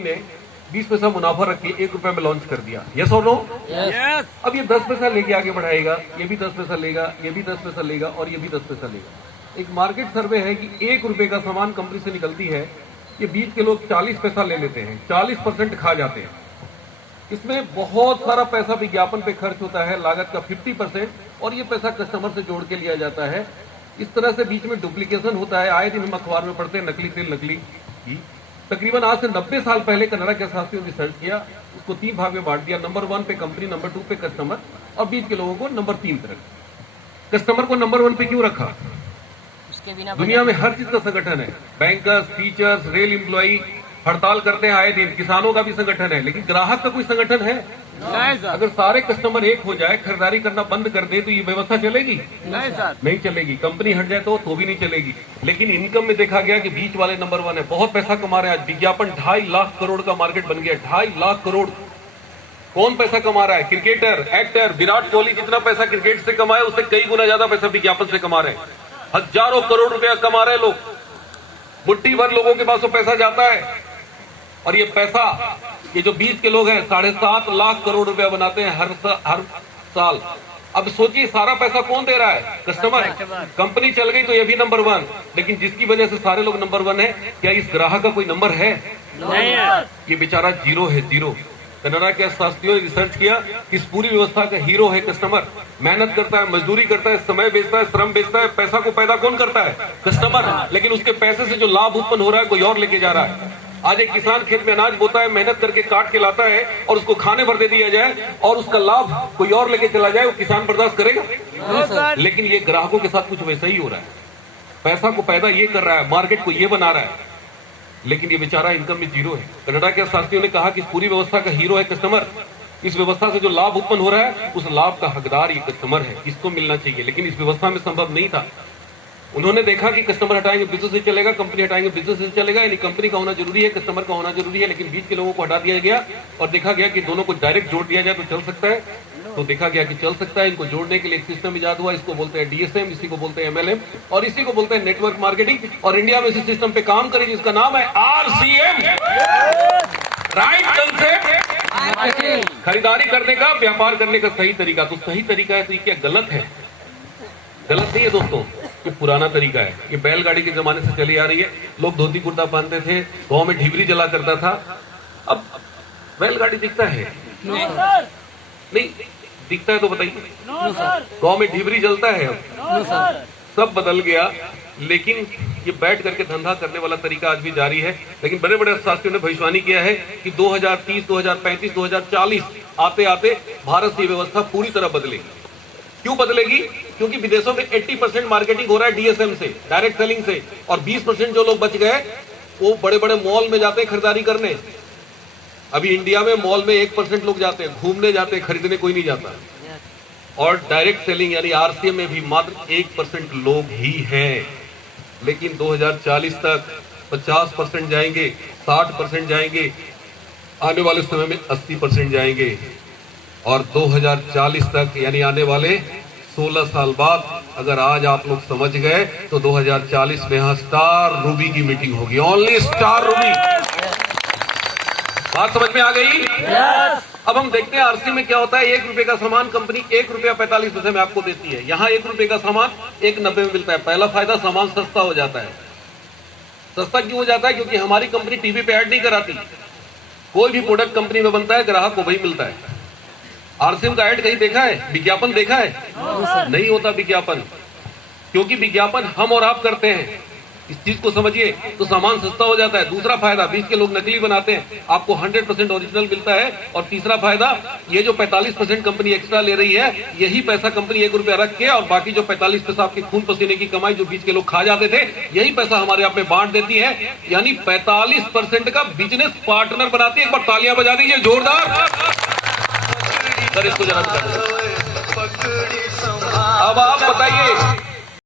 ने 20 पैसा मुनाफा रख के 1 रुपए में लॉन्च कर दिया। यस और नो? यस। अब ये 10 पैसा लेके आगे बढ़ाएगा, ये भी 10 पैसा लेगा, ये भी 10 पैसा लेगा और ये भी 10 पैसा लेगा। एक मार्केट सर्वे है कि 1 रुपए का सामान कंपनी से निकलती है, ये बीच के लोग 40 पैसा ले लेते हैं, 40% खा जाते हैं। इसमें बहुत सारा पैसा विज्ञापन पे खर्च होता है, लागत का 50%, और ये पैसा कस्टमर से जोड़ के लिया जाता है। इस तरह से बीच में डुप्लीकेशन होता है। आए दिन हम अखबार में पढ़ते हैं नकली तेल नकली घी। तकरीबन आज से 90 साल पहले कनाडा के शास्त्रियों ने रिसर्च किया, उसको 3 भाग में बांट दिया। नंबर 1 पे कंपनी, नंबर 2 पे कस्टमर, और बीच के लोगों को नंबर 3 पे रखा। कस्टमर को नंबर 1 पे क्यों रखा? उसके बिना दुनिया में हर चीज का संगठन है। बैंकर्स, टीचर्स, रेल एम्प्लॉई हड़ताल करते हैं आए दिन। किसानों का भी संगठन है, लेकिन ग्राहक का कोई संगठन है? नहीं सर। अगर सारे कस्टमर एक हो जाए, खरीदारी करना बंद कर दे, तो ये व्यवस्था चलेगी? नहीं सर। नहीं चलेगी। कंपनी हट जाए तो भी नहीं चलेगी। लेकिन इनकम में देखा गया कि बीच वाले नंबर 1 है, बहुत पैसा कमा रहे हैं। आज विज्ञापन 2.5 लाख करोड़ का मार्केट बन गया। 2.5 लाख करोड़। कौन पैसा कमा रहा है? Cricketer, actor. विराट कोहली जितना पैसा क्रिकेट से कमाए, उससे कई गुना ज्यादा पैसा विज्ञापन से कमा रहे हैं। हजारों करोड़ रुपया कमा रहे हैं लोग। मुट्ठी भर लोगों के पास वो पैसा जाता है, और ये पैसा, ये जो बीच के लोग हैं 7.5 लाख करोड़ रुपया बनाते हैं हर साल। अब सोचिए, सारा पैसा कौन दे रहा है? कस्टमर। कंपनी चल गई तो ये भी नंबर 1, लेकिन जिसकी वजह से सारे लोग नंबर 1 है, क्या इस ग्राहक का कोई नंबर है? नहीं है। ये बेचारा जीरो है, जीरो। कनाडा के शास्त्रियों ने रिसर्च किया कि इस पूरी व्यवस्था का हीरो है कस्टमर। मेहनत करता है, मजदूरी करता है, समय बेचता है, श्रम बेचता है, पैसा को पैदा कौन करता है? कस्टमर। लेकिन उसके पैसे से जो लाभ उत्पन्न हो रहा है, कोई और लेके जा रहा है। आज एक किसान खेत में अनाज बोता है, मेहनत करके काट के लाता है, और उसको खाने भर दे दिया जाए, और उसका लाभ कोई और लेके चला जाए, वो किसान बर्दाश्त करेगा? लेकिन ये ग्राहकों के साथ कुछ वैसा ही हो रहा है। पैसा को पैदा ये कर रहा है, मार्केट को ये बना रहा है, लेकिन ये बेचारा इनकम में जीरो है। कनाडा के शास्त्रियों ने कहा कि इस पूरी व्यवस्था का हीरो है कस्टमर। इस व्यवस्था से जो लाभ उत्पन्न हो रहा है, उस लाभ का हकदार ये कस्टमर है, इसको मिलना चाहिए। लेकिन इस व्यवस्था में संभव नहीं था। उन्होंने देखा कि कस्टमर हटाएंगे बिजनेस नहीं चलेगा, कंपनी हटाएंगे बिजनेस नहीं चलेगा, यानी कंपनी का होना जरूरी है, कस्टमर का होना जरूरी है। लेकिन बीच के लोगों को हटा दिया गया, और देखा गया कि दोनों को डायरेक्ट जोड़ दिया जाए तो चल सकता है। तो देखा गया कि चल सकता है। इनको जोड़ने के लिए एक सिस्टम इजाद हुआ, इसको बोलते हैं DSM, इसी को बोलते हैं MLM, और इसी को बोलते हैं नेटवर्क मार्केटिंग। और इंडिया में इसी सिस्टम पे काम करें जिसका नाम है RCM, राइट कंसेप्ट। खरीदारी करने का, व्यापार करने का सही तरीका। तो सही तरीका है तो ये क्या गलत है? गलत नहीं है दोस्तों, ये पुराना तरीका है। ये बैलगाड़ी के जमाने से चली आ रही है। लोग धोती कुर्ता पहनते थे, गांव में ढिबरी जला करता था। अब बैलगाड़ी दिखता है? नहीं दिखता है तो बताइए। गांव में ढिबरी जलता है? अब सब बदल गया। लेकिन ये बैठ करके धंधा करने वाला तरीका आज भी जारी है। लेकिन बड़े बड़े शास्त्रियों ने भविष्यवाणी किया है कि 2030, 2035, 2040 आते आते भारत की व्यवस्था पूरी तरह बदलेगी। क्यों बदलेगी? क्योंकि विदेशों में 80% मार्केटिंग हो रहा है DSM से, डायरेक्ट सेलिंग से, और 20% जो लोग बच गए वो बड़े बड़े मॉल में जाते हैं खरीदारी करने। अभी इंडिया में मॉल में 1% लोग जाते हैं, घूमने जाते हैं, खरीदने कोई नहीं जाता। और डायरेक्ट सेलिंग यानी RCM में भी मात्र 1% लोग ही हैं। लेकिन 2040 तक 50% जाएंगे, 60% जाएंगे, आने वाले समय में 80% जाएंगे, और 2040 तक यानी आने वाले 16 साल बाद, अगर आज आप लोग समझ गए, तो 2040 में यहां स्टार रूबी की मीटिंग होगी। Only star Ruby. बात समझ में आ गई? अब हम देखते हैं RCM में क्या होता है। 1 रुपए का सामान कंपनी 1 रुपया 45 पैसे में आपको देती है। यहाँ 1 रुपए का सामान 1.90 में मिलता है। पहला फायदा, सामान सस्ता हो जाता है। सस्ता क्यों हो जाता है? क्योंकि हमारी कंपनी टीवी पे ऐड नहीं कराती। कोई भी प्रोडक्ट कंपनी में बनता है, ग्राहक को वही मिलता है। RCM का ऐड कहीं देखा है? विज्ञापन देखा है? नहीं होता विज्ञापन, क्योंकि विज्ञापन हम और आप करते हैं। इस चीज को समझिए। तो सामान सस्ता हो जाता है। दूसरा फायदा, बीच के लोग नकली बनाते हैं, आपको 100% ओरिजिनल मिलता है। और तीसरा फायदा, ये जो 45% कंपनी एक्स्ट्रा ले रही है, यही पैसा कंपनी 1 रुपया रख के, और बाकी जो 45 पैसा आपके खून पसीने की कमाई जो बीच के लोग खा जाते थे, यही पैसा हमारे आप में बांट देती है। यानी 45% का बिजनेस पार्टनर बनाती है। एक बार तालियां बजा दीजिए जोरदार। सर इसको जरा अब आप बताइए,